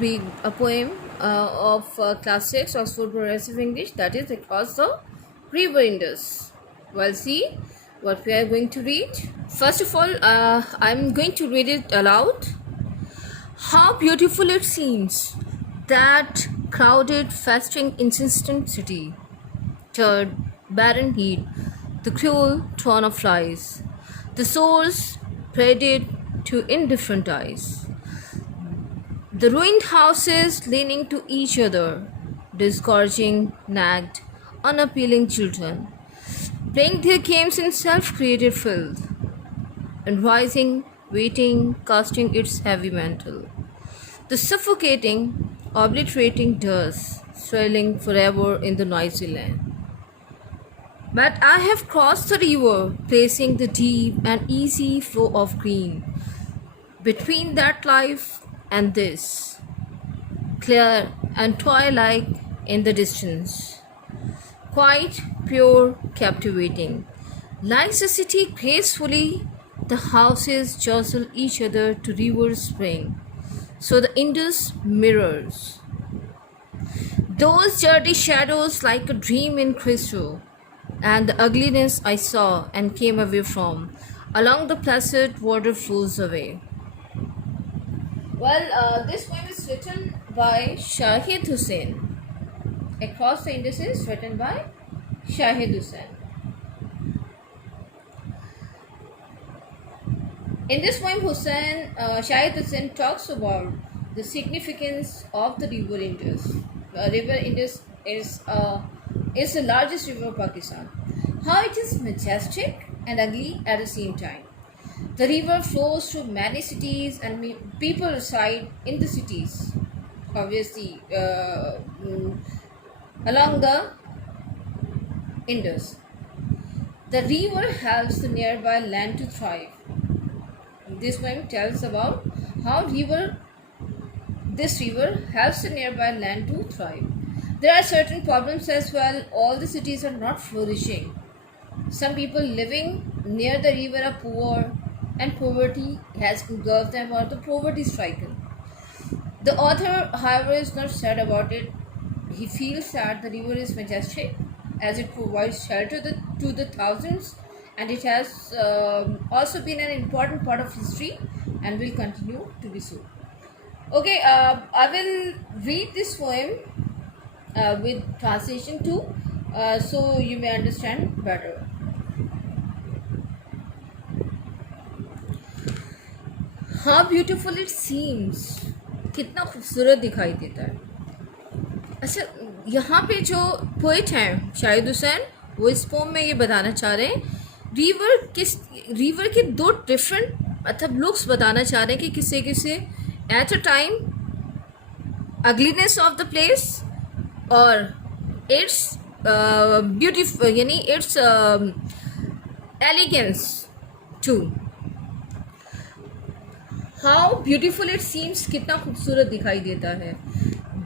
read a poem of Class 6 Oxford Progressive English, that is Across the River Indus. Well, see what we are going to read. First of all, I'm going to read it aloud. How beautiful it seems, that crowded, festering, insistent city. Third, barren heat, the cruel torn of flies, the souls paraded to indifferent eyes. The ruined houses leaning to each other, disgorging, nagged, unappealing children, playing their games in self-created filth, and rising, waiting, casting its heavy mantle. The suffocating, obliterating dust, swelling forever in the noisy land. But I have crossed the river, placing the deep and easy flow of green between that life and this, clear and twilight in the distance, quite pure, captivating. Lies a city gracefully, the houses jostle each other to river spring, so the Indus mirrors those dirty shadows like a dream in crystal, and the ugliness I saw and came away from, along the placid water flows away. Well, this poem is written by Shahid Hussain. Across the Indus is written by Shahid Hussain. In this poem, Shahid Hussain talks about the significance of the river Indus. River Indus is the largest river of Pakistan. How it is majestic and ugly at the same time. The river flows through many cities and people reside in the cities, obviously, along the Indus. The river helps the nearby land to thrive. This poem tells about how this river helps the nearby land to thrive. There are certain problems as well. All the cities are not flourishing. Some people living near the river are poor, and poverty has engulfed them, or the poverty stricken. The author, however, is not sad about it. He feels that the river is majestic as it provides shelter to the thousands, and it has also been an important part of history and will continue to be so. Okay, I will read this poem with translation too, so you may understand better. How beautiful it seems, कितना खूबसूरत दिखाई देता है. अच्छा, यहाँ पे जो poet हैं शाहिद हुसैन, वो इस पोम में ये बताना चाह रहे हैं रिवर के दो डिफरेंट मतलब लुक्स बताना चाह रहे हैं कि किसे किसे at a time ugliness of the place और इट्स ब्यूटीफुल यानी it's elegance too. How beautiful it seems, कितना खूबसूरत दिखाई देता है.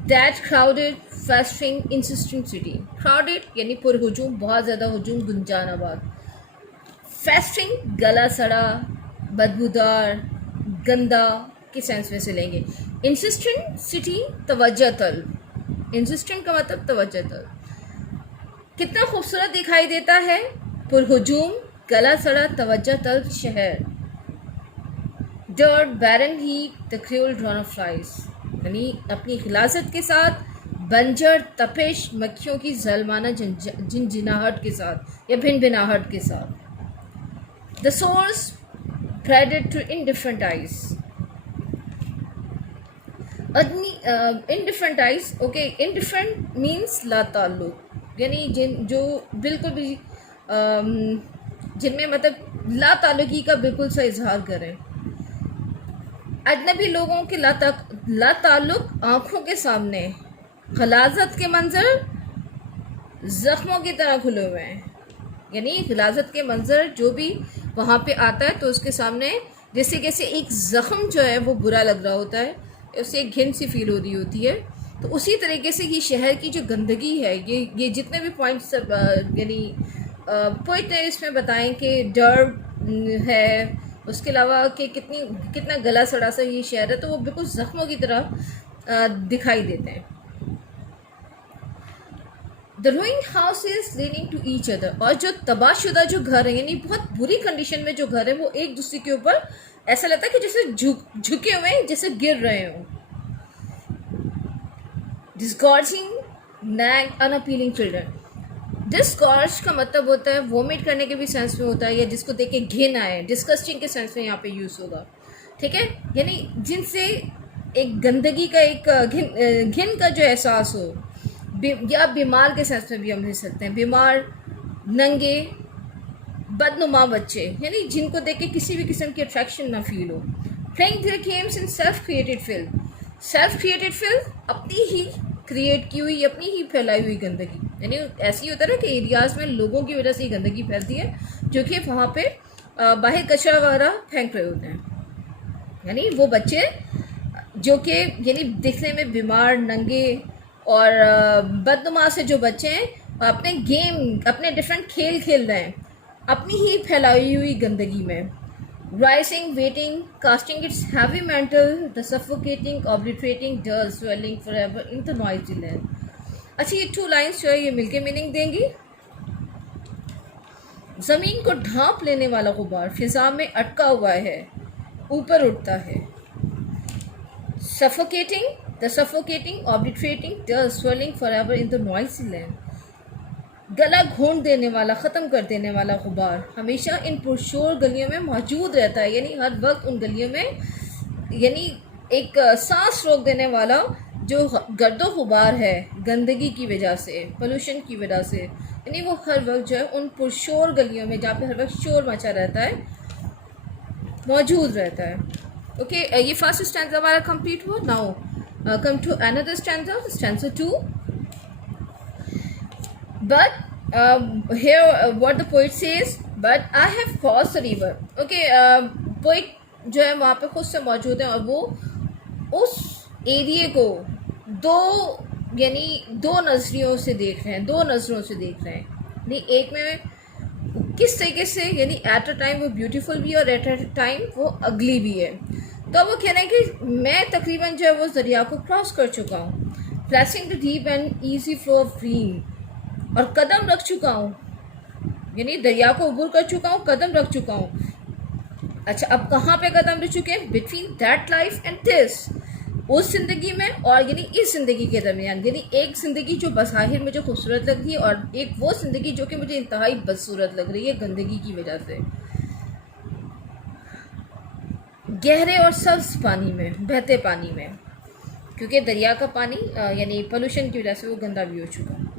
That crowded feasting insisting city. Crowded यानी पुरहुजूम, बहुत ज़्यादा हुजूम, गुंजान आबाद. फेस्टिंग गला सड़ा, बदबूदार, गंदा के सेंस में से लेंगे. इंसिस्टेंट सिटी, तवज्जो तलब. इंसिस्टेंट का मतलब तवज्जो तलब. कितना खूबसूरत दिखाई देता है. पुरहुजूम, गला सड़ा, तवज्जो तलब शहर. Dirt, barren heat, the cruel drawn of flies. यानी अपनी खिलासत के साथ बंजर तपिश, मक्खियों की जलमाना झिनझिनाहट के साथ या भिनभिनाहट के साथ. The source threaded to indifferent eyes. Indifferent eyes, okay. Indifferent means ला ताल्लुक, यानी जो बिल्कुल भी जिनमें मतलब ला ताल्लुकी का बिल्कुल सा इजहार करें. अजनबी लोगों के ला ताल्लुक आँखों के सामने खलाजत के मंजर ज़ख्मों की तरह खुले हुए हैं. यानी खलाजत के मंजर जो भी वहाँ पे आता है तो उसके सामने जैसे कैसे एक ज़ख्म जो है वो बुरा लग रहा होता है, उससे एक घिन सी फील हो रही होती है. तो उसी तरीके से ये शहर की जो गंदगी है, ये जितने भी पॉइंट्स यानी पोइट ने इसमें बताएं कि डर है, उसके अलावा कि कितना गला सड़ा सा ये शहर है, तो वो बिल्कुल ज़ख्मों की तरह दिखाई देते हैं। The ruing house is leaning to each other, और जो तबाहशुदा जो घर है यानी बहुत बुरी कंडीशन में जो घर है वो एक दूसरे के ऊपर ऐसा लगता है कि जैसे झुके हुए हैं, जैसे गिर रहे हों। डिस्गॉर्जिंग, नैग, अनअपीलिंग चिल्ड्रन। डिस्गॉर्ज का मतलब होता है वोमिट करने के भी सेंस में होता है, या जिसको देख के घिन आए, डिस्कस्टिंग के सेंस में यहाँ पे यूज़ होगा। ठीक है, यानी जिनसे एक गंदगी का एक घिन का जो एहसास हो, या बीमार के सेंस में भी हम ले सकते हैं। बीमार, नंगे, बदनुमा बच्चे, यानी जिनको देख के किसी भी किस्म की अट्रैक्शन ना फील हो। Playing their games in self created film. Self created film, अपनी ही क्रिएट की हुई, अपनी ही फैलाई हुई गंदगी, यानी ऐसी होता है ना कि एरियाज़ में लोगों की वजह से ही गंदगी फैलती है, जो कि वहाँ पे बाहर कचरा वगैरह फेंक रहे होते हैं। यानी वो बच्चे जो कि यानी दिखने में बीमार, नंगे और बदनुमा से जो बच्चे हैं, अपने गेम, अपने डिफरेंट खेल खेल रहे हैं अपनी ही फैलाई हुई गंदगी में। Rising, waiting, casting its heavy mantle, the suffocating, obliterating, dull, swelling forever in the noisy land. अच्छा, ये 2 लाइन्स जो है ये मिलके मीनिंग देंगी। ज़मीन को ढांप लेने वाला गुबार फिजा में अटका हुआ है, ऊपर उठता है। Suffocating, the suffocating, obliterating, dull, swelling forever in the noisy land. गला घोंट देने वाला, ख़त्म कर देने वाला गुबार हमेशा इन पुरशोर गलियों में मौजूद रहता है, यानी हर वक्त उन गलियों में, यानी एक सांस रोक देने वाला जो गर्दो गुबार है गंदगी की वजह से, पोल्यूशन की वजह से, यानी वो हर वक्त जो है उन पुरशोर गलियों में जहाँ पे हर वक्त शोर मचा रहता है मौजूद रहता है। ओके, ये फर्स्ट स्टैंजा हमारा कंप्लीट हुआ। Now come to another stanza, stanza 2। But here what the poet says, but I have crossed the river. Okay, poet जो है वहाँ पे खुद से मौजूद है और वो उस एरिया को दो नजरियों से देख रहे हैं, 2 नज़रों से देख रहे हैं। नहीं, एक में किस तरीके से, यानी एट अ टाइम वो ब्यूटीफुल भी है और एट अ टाइम वो अगली भी है। तो वो कह रहे हैं कि मैं तकरीबन जो है वो दरिया को क्रॉस कर चुका हूँ, placing the deep and easy flow of dream, और कदम रख चुका हूँ, यानी दरिया को उबूर कर चुका हूँ, कदम रख चुका हूँ। अच्छा, अब कहाँ पे कदम रख चुके हैं? Between that life and this, उस ज़िंदगी में और यानी इस ज़िंदगी के दरमियान, यानी एक ज़िंदगी जो बज़ाहिर मुझे खूबसूरत लग रही है और एक वो ज़िंदगी जो कि मुझे इंतहाई बदसूरत लग रही है गंदगी की वजह से। गहरे और सब्ज पानी में, बहते पानी में, क्योंकि दरिया का पानी यानी पोल्यूशन की वजह से वो गंदा भी हो चुका है।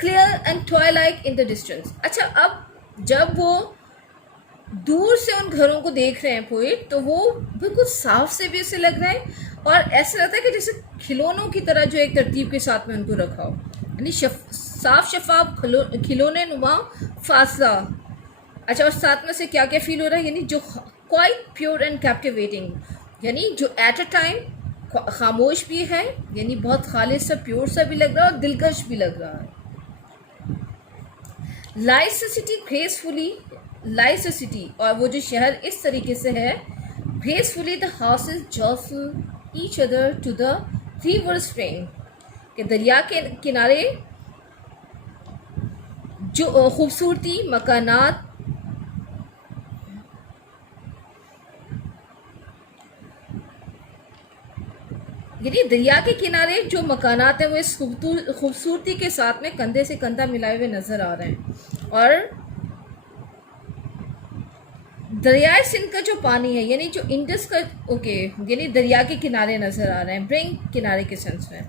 Clear and Twilight in the distance. अच्छा, अब जब वो दूर से उन घरों को देख रहे हैं पोएट, तो वो बिल्कुल साफ से भी ऐसे लग रहा है और ऐसा लगता है कि जैसे खिलौनों की तरह जो एक तरतीब के साथ में उनको रखा हो, यानी साफ शफाफ खिलौने नुमा फासला। अच्छा, और साथ में से क्या क्या फील हो रहा है, यानी जो क्वाइट प्योर एंड कैप्टिवेटिंग, यानी जो एट अ टाइम खामोश भी है, यानी बहुत खालिस सा, प्योर सा भी लग रहा है और दिलकश भी लग रहा है। लाइसिटी ग्रेसफुली, लाइसिटी, और वो जो शहर इस तरीके से है, gracefully the houses jostle each other to the river spring, के दरिया के किनारे जो खूबसूरती मकानात, यानी दरिया के किनारे जो मकानात हैं वो इस खूबसूरती के साथ में कंधे से कंधा मिलाए हुए नज़र आ रहे हैं। और दरियाए सिंध का जो पानी है, यानी जो इंडस का, ओके, यानी दरिया के किनारे नज़र आ रहे हैं, ब्रिंक, किनारे के सेंस में।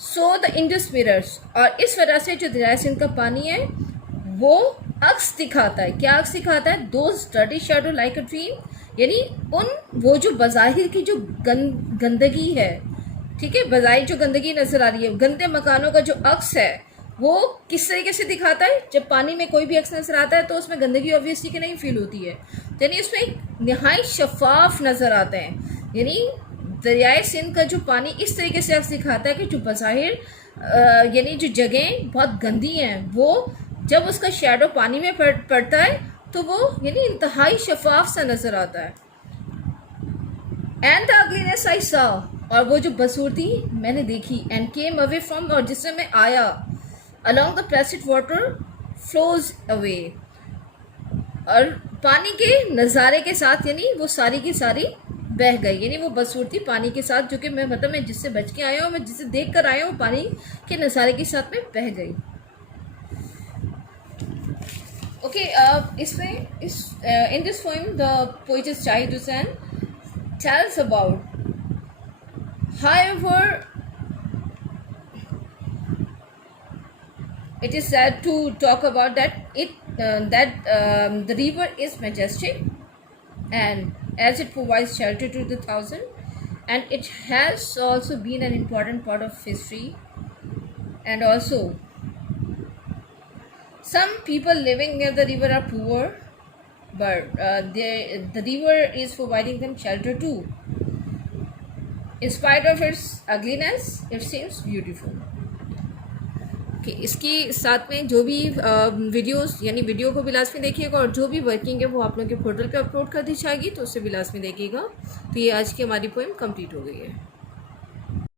सो द इंडस मिरर्स, और इस वजह से जो दरियाए सिंध का पानी है वो अक्स दिखाता है। क्या अक्स दिखाता है? Those dirty shadow like a dream, यानी वो जो बज़ाहिर की जो गंदगी है, ठीक है, बज़ाहिर जो गंदगी नज़र आ रही है, गंदे मकानों का जो अक्स है वो किस तरीके से दिखाता है? जब पानी में कोई भी अक्स नज़र आता है तो उसमें गंदगी ऑब्वियसली की नहीं फील होती है, यानी उसमें नहायत शफाफ नज़र आता है। यानी दरियाए सिंध का जो पानी इस तरीके से अक्स दिखाता है कि जो बज़ाहिर यानी जो जगहें बहुत गंदी हैं, वो जब उसका शैडो पानी में पड़ता है तो वो यानी इंतहाई शफाफ सा नज़र आता है। एंड द अगलीनेस आई सा, और वो जो बसूरती मैंने देखी एंड केम अवे फ्रॉम, और जिससे मैं आया, along the Placid water flows away, और पानी के नज़ारे के साथ, यानी वो सारी की सारी बह गई, यानी वो बसूरती पानी के साथ, जो कि मैं मतलब मैं जिससे बच के आया हूँ, मैं जिससे देख कर आया हूँ, पानी के नज़ारे के साथ में बह गई। ओके, इसमें in this poem the poet Zahid Hussain tells about however it is sad to talk about that the river is majestic, and as it provides shelter to the thousand, and it has also been an important part of history, and also some people living near the river are poor, but the river is providing them shelter too. In spite of its ugliness, it seems beautiful. कि इसकी साथ में जो भी videos, यानी video को भी last में देखिएगा, और जो भी वर्किंग है वो आप लोगों के पोर्टल पे अपलोड कर दी जाएगी, तो उससे भी लास्ट में देखिएगा। तो ये आज की हमारी पोएम कंप्लीट हो गई है।